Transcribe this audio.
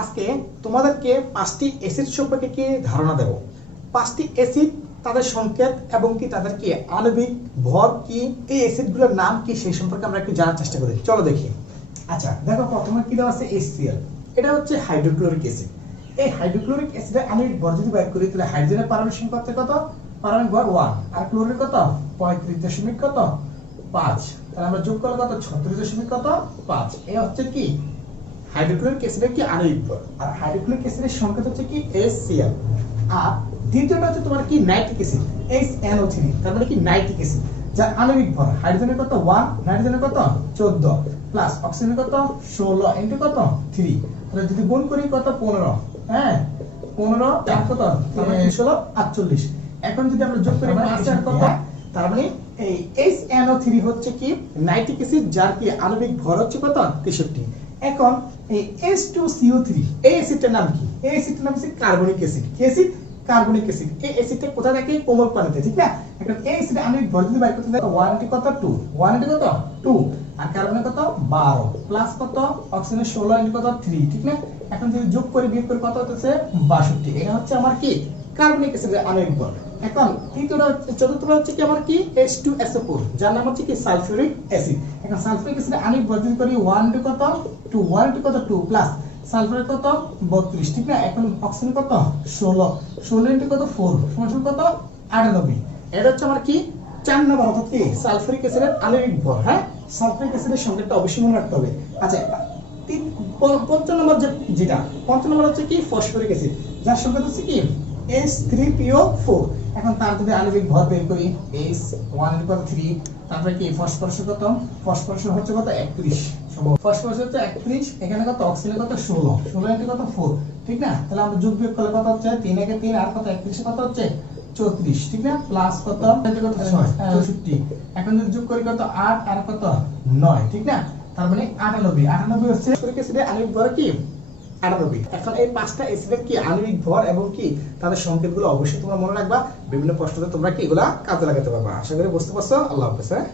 আজকে তোমাদেরকে পাঁচটি অ্যাসিড সম্পর্কে কি ধারণা দেব? পাঁচটি অ্যাসিড তাদের সংকেত এবং কি তাদের কি আণবিক ভর কি? এই অ্যাসিডগুলোর নাম কি সেই সম্পর্কে আমরা একটু জানার চেষ্টা করি। চলো দেখি। আচ্ছা দেখো প্রথমে কি দেওয়া আছে? HCl. এটা হচ্ছে হাইড্রোক্লোরিক অ্যাসিড এই হাইড্রোক্লোরিক অ্যাসিডের আণবিক ভর যদি বের করি, তাহলে হাইড্রোজেনের পারমাণবিক সংখ্যা কত? পারমাণবিক ভর 1 আর ক্লোরিন কত? 35 দশমিক কত? 5 তাহলে আমরা যোগ করলে কত? 36 দশমিক কত? 5 এই হচ্ছে কি? হাইড্রোক্লোরিক অ্যাসিডের কি আণবিক ভর আর হাইড্রোক্লোরিক অ্যাসিডের সংকেত হচ্ছে কি? HCl আর দ্বিতীয়টা হচ্ছে তোমার কি? নাইট্রিক অ্যাসিড HNO3 তার মানে কি? নাইট্রিক অ্যাসিড যার আণবিক ভর। হাইড্রোজেনের কত? 1 নাইট্রোজেনের কত? 14 প্লাস অক্সিজেনের কত? 16 ইনটু কত? 3 তাহলে যদি গুণ করি কত? 15 হ্যাঁ? 15 চার কত? তাহলে 16 48 এখন যদি আমরা যোগ করি 5 আর কত? তার মানে এই HNO3 হচ্ছে কি? নাইট্রিক অ্যাসিড যার কি আণবিক ভর হচ্ছে কত? 63 এখন এই H2CO3 এই অ্যাসিডটার নাম কি এই অ্যাসিডটার নাম হচ্ছে carbonic acid acid carbonic acid এই অ্যাসিডটা কোথা থেকে? কোমল পানিতে ঠিক না? এখন এই অ্যাসিড আণবিক ভর যদি বাইর করতে দেয় ওয়ারেন্টি কত? 2 ওয়ারেন্টি কত? 2 আর কার্বনের কত? 12 প্লাস কত? অক্সিজেনের 16 ইনটু কত? 3 ঠিক না? এখন যদি যোগ করে বিয়োগ করে কত হচ্ছে 62 এটা হচ্ছে আমার কি? কার্বনিক অ্যাসিডের আণবিক ভর এখন তৃতীয়টা, চতুর্থটা হচ্ছে কি আমার কি? H2SO4 যার নাম হচ্ছে কি সালফিউরিক অ্যাসিড। এখন সালফিউরিক অ্যাসিড ভর যদি করি 1 টু কত? 2 1 টু কত? 2 প্লাস সালফারের কত? 32 ঠিক না? এখন অক্সিজেন কত? 16 16 ইনটু কত? 4 সমান কত? 98 এটা হচ্ছে আমার কি? চার নম্বর, অর্থাৎ কি? সালফারিক অ্যাসিডের আণবিক ভর হ্যাঁ? সালফারিক অ্যাসিডের সংকেতটা অবশ্যই মনে রাখতে হবে। আচ্ছা তিন পঞ্চম নম্বর যে, যেটা, পঞ্চম নম্বর হচ্ছে কি? Phosphoric acid. যার সংকেত হচ্ছে কি? H3PO4 এখন তার যদি আণবিক ভর বের করি H1 এর কত 3 তারপরে কি ফসফরাস কত? ফসফরাস হচ্ছে কত? 31 ফসফরাস হচ্ছে 31 এখানে কত? অক্সিজেন কত? 16 16 ইনটু কত? 4 ঠিক না? তাহলে আমরা যোগ বিয়োগ করলে কত হচ্ছে? 3 একে 3 আর কত? 31 কত হচ্ছে? 34 ঠিক না? প্লাস কত? এটা কত 64 এখন যদি যোগ করি কত? 8 আর কত? 9 ঠিক না? তার মানে 98 98 হচ্ছে আণবিক ভর কি? এখন এই পাঁচটা অ্যাসিডের কি আণবিক ভর এবং কি তাদের সংকেতগুলো অবশ্যই তোমরা মনে রাখবা। বিভিন্ন প্রশ্নতে তোমরা কি এগুলা কাজে লাগাতে পারবা। আশা করি বুঝতে পারছ। আল্লাহ হাফেজ হ্যাঁ?